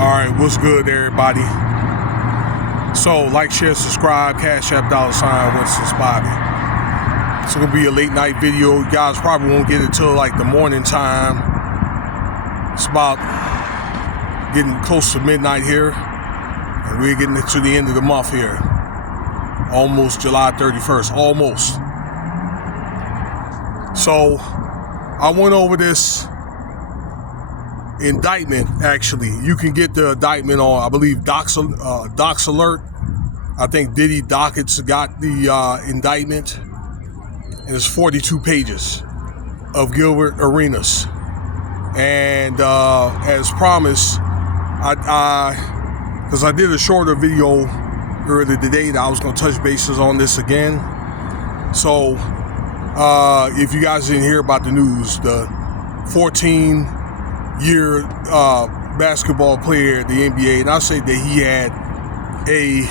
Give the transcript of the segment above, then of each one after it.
Alright, what's good, everybody? So, like, share, subscribe, Cash App, $, Winston's Bobby. It's gonna be a late night video. You guys probably won't get it till like the morning time. It's about getting close to midnight here, and we're getting to the end of the month here. Almost July 31st, almost. So, I went over this indictment. Actually, you can get the indictment on, I believe, Docs Alert. I think Diddy Dockets got the indictment, and it's 42 pages of Gilbert Arenas. And as promised, because I did a shorter video earlier today that I was going to touch bases on this again. So if you guys didn't hear about the news, the 14-year basketball player at the NBA, and I say that he had a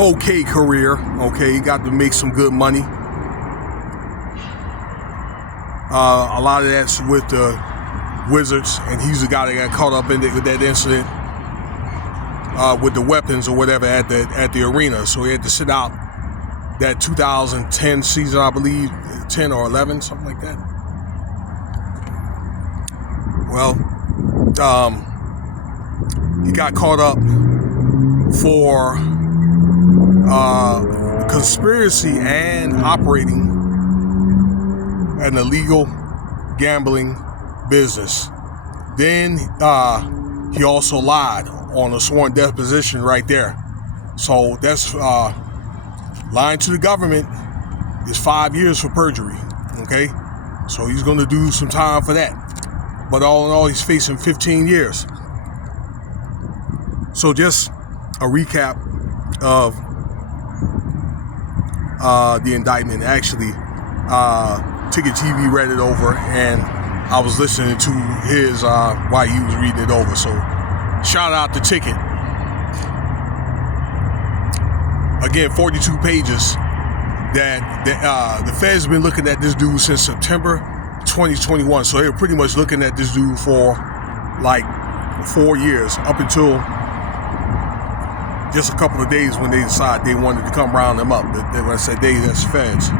okay career. Okay, he got to make some good money. A lot of that's with the Wizards, and he's the guy that got caught up in with that incident with the weapons or whatever at the arena. So he had to sit out that 2010 season, I believe, 10 or 11, something like that. Well, he got caught up for conspiracy and operating an illegal gambling business. Then he also lied on a sworn deposition right there. So that's lying to the government is 5 years for perjury. Okay, so he's going to do some time for that. But all in all, he's facing 15 years. So just a recap of the indictment. Actually, Ticket TV read it over, and I was listening to his while he was reading it over. So shout out to Ticket. Again, 42 pages that the Fed's been looking at this dude since September 2021. So they were pretty much looking at this dude for like 4 years, up until just a couple of days when they decided they wanted to come round him up. When I said they, that's Feds.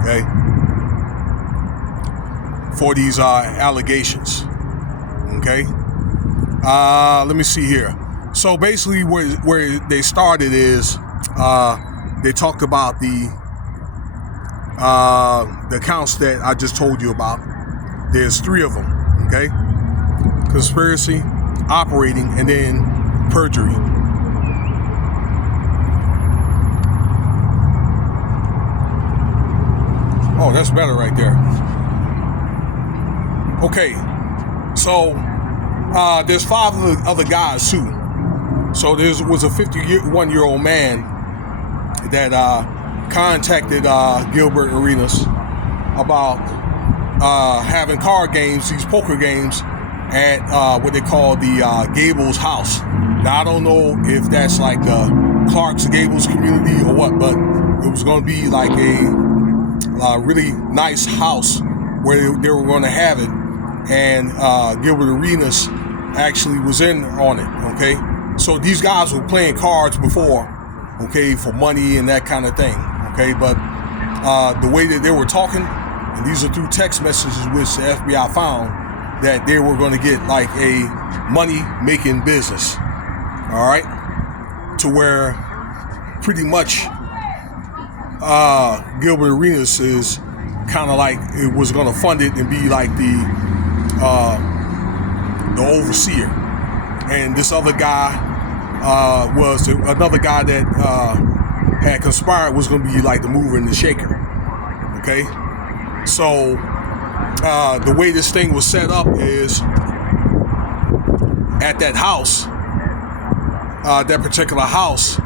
Okay, for these allegations. Okay, let me see here. So basically, where they started is they talked about the accounts that I just told you about. There's 3 of them. Okay, conspiracy, operating, and then perjury. Oh, that's better right there. Okay, so there's 5 other guys too. So there was a 51-year-old man that contacted Gilbert Arenas about having card games, these poker games, at what they call the Gables house. Now, I don't know if that's like the Clark's Gables community or what, but it was going to be like a really nice house where they were going to have it, and Gilbert Arenas actually was in on it. Okay, so these guys were playing cards before, okay, for money and that kind of thing. Okay, but the way that they were talking, and these are through text messages which the FBI found, that they were going to get like a money-making business. All right, to where pretty much Gilbert Arenas is kind of like it was going to fund it and be like the overseer, and this other guy was another guy that had conspired, was going to be like the mover and the shaker. Okay, so the way this thing was set up is at that house, that particular house,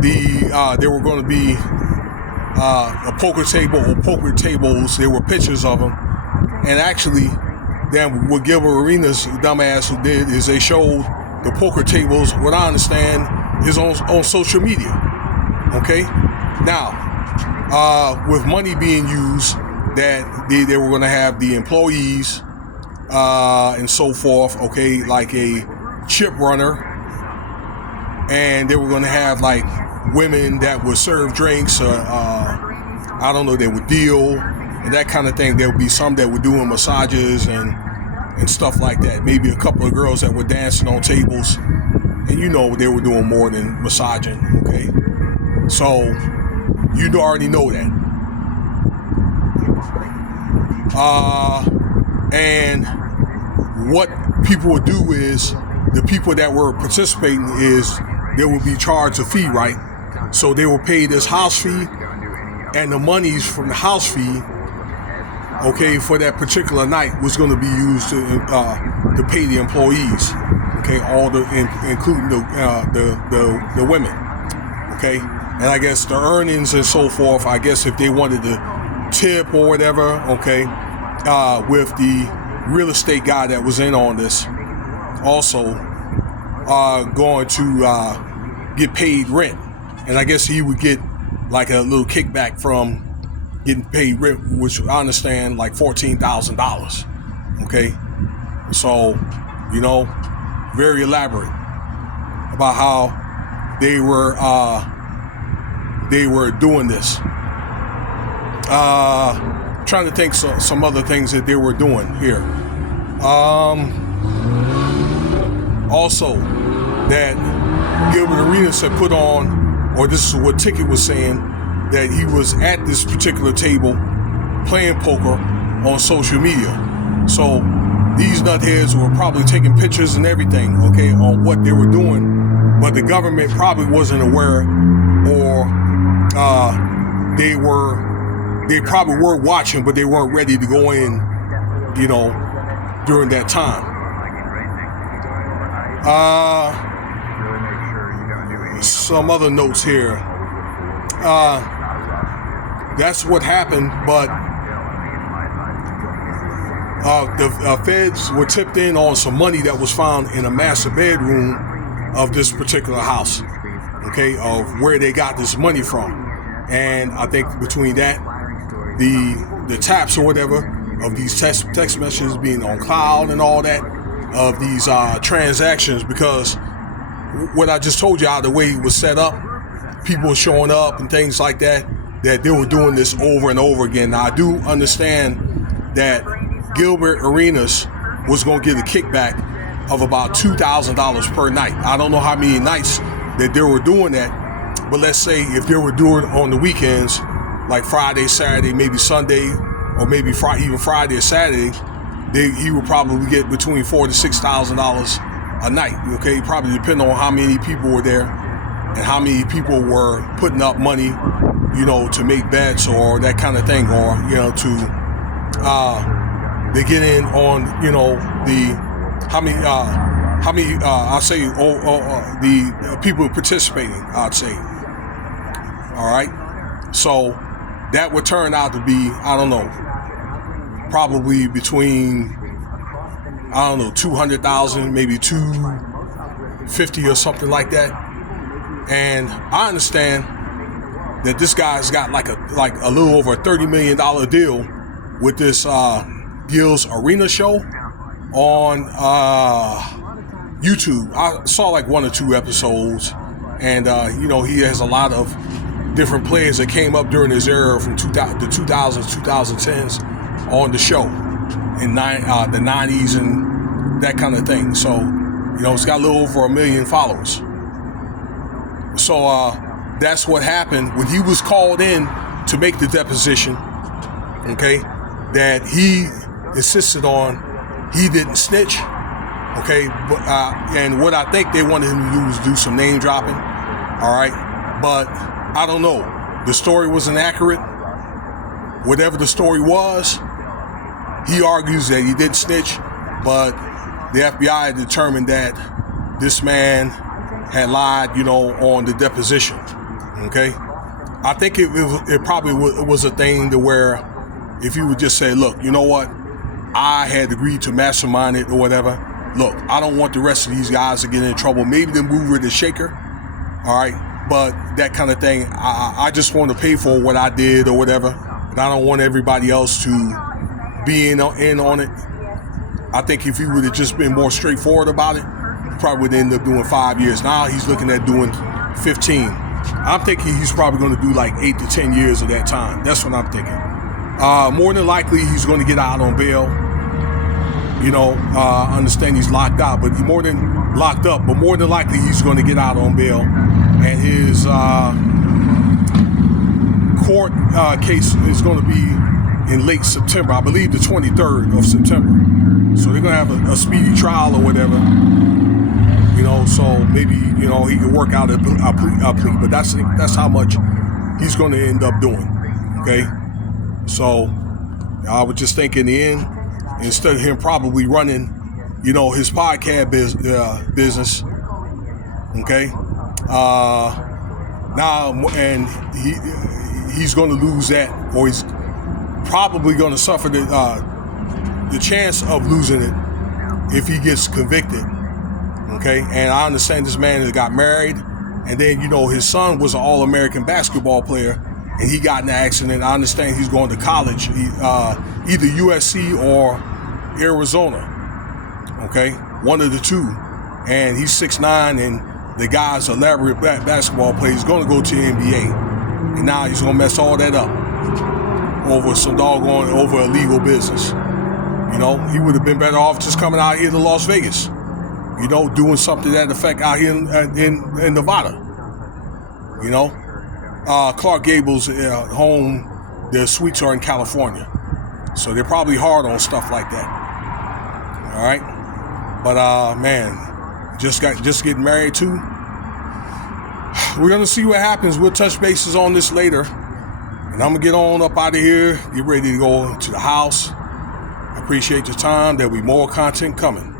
there were going to be a poker table or poker tables. There were pictures of them, and actually, then what Gilbert Arenas, dumbass, who did is they showed the poker tables. What I understand is on social media. Okay, now with money being used, that they were going to have the employees and so forth, okay, like a chip runner, and they were going to have like women that would serve drinks, I don't know, they would deal and that kind of thing. There would be some that were doing massages and stuff like that. Maybe a couple of girls that were dancing on tables, and you know they were doing more than massaging, okay? So you already know that. And what people would do is, the people that were participating is, they would be charged a fee, right? So they will pay this house fee, and the monies from the house fee, okay, for that particular night was going to be used to pay the employees, okay, including the women, okay, and I guess the earnings and so forth. I guess if they wanted to tip or whatever, okay, with the real estate guy that was in on this, also going to get paid rent, and I guess he would get like a little kickback from getting paid rent, which I understand like $14,000. Okay, so you know, very elaborate about how they were doing this. Trying to think some other things that they were doing here. Also, that Gilbert Arenas had put on, or this is what Ticket was saying, that he was at this particular table playing poker on social media. So these nutheads were probably taking pictures and everything, okay, on what they were doing, but the government probably wasn't aware, or they probably were watching, but they weren't ready to go in, you know, during that time. Some other notes here. That's what happened, but the feds were tipped in on some money that was found in a master bedroom of this particular house, okay, of where they got this money from. And I think between that, the taps or whatever of these text messages being on cloud and all that, of these transactions, because what I just told you, how the way it was set up, people showing up and things like that, that they were doing this over and over again. Now, I do understand that Gilbert Arenas was going to get a kickback of about $2,000 per night. I don't know how many nights that they were doing that, but let's say if they were doing it on the weekends, like Friday, Saturday, maybe Sunday, or maybe even Friday or Saturday, he would probably get between $4,000 to $6,000 a night. Okay, probably depending on how many people were there and how many people were putting up money, you know, to make bets or that kind of thing, or you know, to they get in on, you know, the I'll say the people participating, I'd say. All right, so that would turn out to be, I don't know, probably between, I don't know, 200,000, maybe 250 or something like that. And I understand that this guy's got like a little over a $30 million deal with this Gil's Arena show on YouTube. I saw like 1 or 2 episodes, and you know, he has a lot of different players that came up during his era from the 2000s, 2010s on the show in the 90s and that kind of thing. So, you know, it's got a little over 1 million followers. So that's what happened when he was called in to make the deposition, okay, that he insisted on he didn't snitch, okay, but and what I think they wanted him to do was do some name dropping, all right, but I don't know. The story was inaccurate. Whatever the story was, he argues that he didn't snitch, but the FBI determined that this man had lied, you know, on the deposition, okay? I think it probably was a thing to where if you would just say, look, you know what? I had agreed to mastermind it or whatever. Look, I don't want the rest of these guys to get in trouble. Maybe the mover, the shaker, all right? But that kind of thing, I just want to pay for what I did or whatever. And I don't want everybody else to be in on it. I think if he would have just been more straightforward about it, he probably would end up doing 5 years. Now he's looking at doing 15. I'm thinking he's probably going to do like 8 to 10 years of that time. That's what I'm thinking. More than likely, he's going to get out on bail. You know, I understand he's locked out, but more than locked up. But more than likely, he's going to get out on bail, and his court case is going to be in late September. I believe the 23rd of September. So they're going to have a speedy trial or whatever. You know, so maybe, you know, he can work out a plea, but that's how much he's going to end up doing. Okay, so I would just think in the end, instead of him probably running, you know, his podcast business, okay, now, and he's going to lose that, or he's probably going to suffer the chance of losing it if he gets convicted. Okay, and I understand this man has got married, and then, you know, his son was an All-American basketball player, and he got in an accident. I understand he's going to college, either USC or Arizona. Okay, one of the two, and he's 6'9", and the guy's an elaborate basketball player. He's going to go to the NBA, and now he's going to mess all that up over illegal business. You know, he would have been better off just coming out here to Las Vegas. You know, doing something to that effect out here in Nevada. You know, Clark Gable's home, their suites are in California. So they're probably hard on stuff like that. All right? But, man, just getting married too. We're going to see what happens. We'll touch bases on this later. And I'm going to get on up out of here, get ready to go to the house. I appreciate your time. There'll be more content coming.